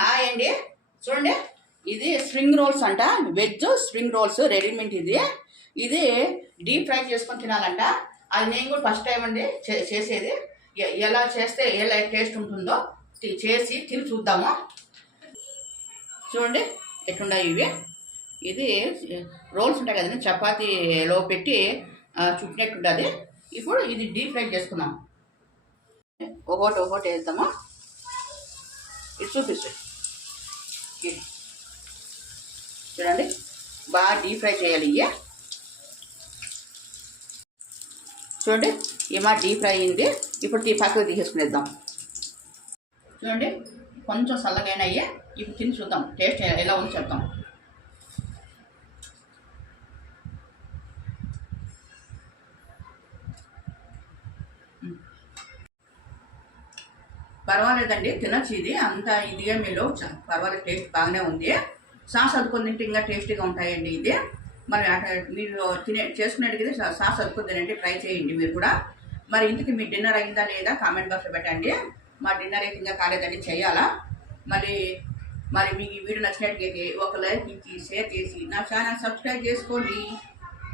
Hi అండి. చూడండి. ఇది స్ప్రింగ్ రోల్స్ అంట. వెజ్ స్ప్రింగ్ రోల్స్ రెడీమేడ్ ఇది. ఇది డీప్ ఫ్రై చేసుకొని తినాలంట. అది నేను కూడా ఫస్ట్ టైం అండి చే- చేసేది. ఎలా చేస్తే ఎలా టేస్ట్ ఉంటుందో తి- చేసి తిని చూద్దాము. చూడండి ఎట్లున్నాయి ఇవి. ఇది రోల్స్ ఉంటాయి కదండి చపాతీలో పెట్టి చుట్టినట్టుండది ఇప్పుడు ఇది డీప్ ఫ్రై చేసుకున్నాము ఒకటి ఒకటి వేద్దాము? ఇది చూపిస్తుంది. చూడండి. బాగా డీప్ ఫ్రై చేయాలి ఇవి చూడండి ఏమా డీప్ ఫ్రై అయింది. ఇప్పుడు తీ పక్కకు తీసేసుకునేద్దాం. చూడండి కొంచెం చల్లగైన అయ్యే ఇప్పుడు తిని చూద్దాం. టేస్ట్ ఎలా ఉంది చెప్తాం. పర్వాలేదండి తినచ్చు ఇది. అంత ఇదిగా మీలో చ- పర్వాలేదు టేస్ట్ బాగానే ఉంది. సాస్ అదుకొని తింటే ఇంకా టేస్టీగా ఉంటాయండి ఇది. మరి మీరు తినే చేసుకునేటికి సా- సాస్ అదుకొని తినండి ట్రై చేయండి మీరు కూడా. మరి ఇంటికి మీ డిన్నర్ అయిందా లేదా కామెంట్ బాక్స్లో పెట్టండి. మా డిన్నర్ అయితే ఇంకా కాలేదండి చేయాలా? మరి మరి మీకు ఈ వీడియో నచ్చినట్లయితే ఒక లైక్ ఇచ్చి షేర్ చేసి నా ఛానల్ సబ్స్క్రైబ్ చేసుకోండి.